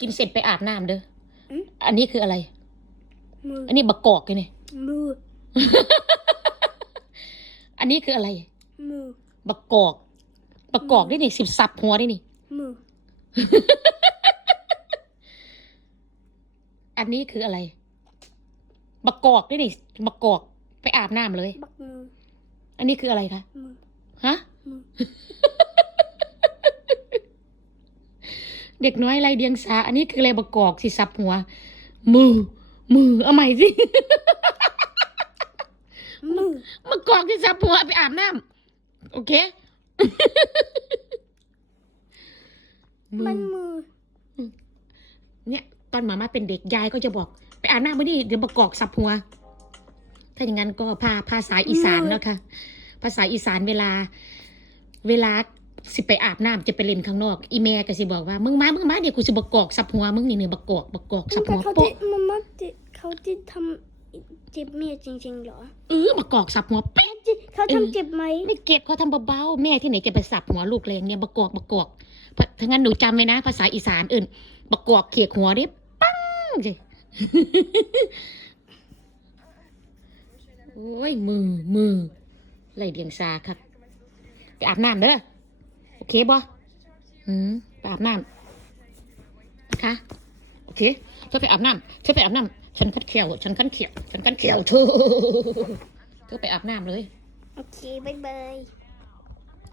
กินเสร็จไปอาบน้ำเด้ออม อันนี้คืออะไร มืออันนี้บักกอกไงนี่มืออันนี้คืออะไร มือบักกอก บักกอกได้นี่สิบสับหัวได้นี่ มืออันนี้คืออะไร บักกอกได้นี่บักกอกไปอาบน้ำเลย บักมืออันนี้คืออะไรคะมือฮะ มือ เด็กน้อยไรเดียงสา อันนี้คืออะไรบักกอกสิสับหัว มือ มือ เอาใหม่สิมือบักกอกสิสับหัวไปอาบน้ำโอเคมืมันอมือ เนี่ย ตอนหมามาเป็นเด็กยายก็จะบอก ไปอาบน้ำไม่ดีเดี๋ยวบักกอกสับหัว ถ้าอย่างนั้นก็พาภาษาอีสานเนาะค่ะภาษาอีสานเวลา เวลา สิไปอาบน้ำจะไปเล่นข้างนอก อีแม่ก็สิบอกว่ามึงมามึงมาเดี๋ยวกูสิบักกอกสับหัวมึงนี่เนี่ยบักกอกบักกอกสับหัวเขาโป๊ะที่มาม่าที่เขาที่ทำเจ็บเมียจริงๆเหรอเออบักกอกสับหัวเป๊ะจิเขาทำเจ็บไหมไม่เก็บเขาทำเบาๆแม่ที่ไหนจะไปสับหัวลูกแรงเนี่ยบักกอกบักกอกเพราะถ้างั้นหนูจำไว้นะ ภาษาอีสานอื่นบักกอกเขียกหัวเด้ปังสิโอ้ยมือมือไรเดียงซาครับไปอาบน้ำเด้อโอ เคบ่อืมไปอาบน้ำนะคะ โอเคเธอไปอาบน้ำเธอไปอาบน้ำฉันคัดเขียวฉันคัดเขียวฉันคัดเขียวเธอเธอไปอาบน้ำเลย โอเคบายบาย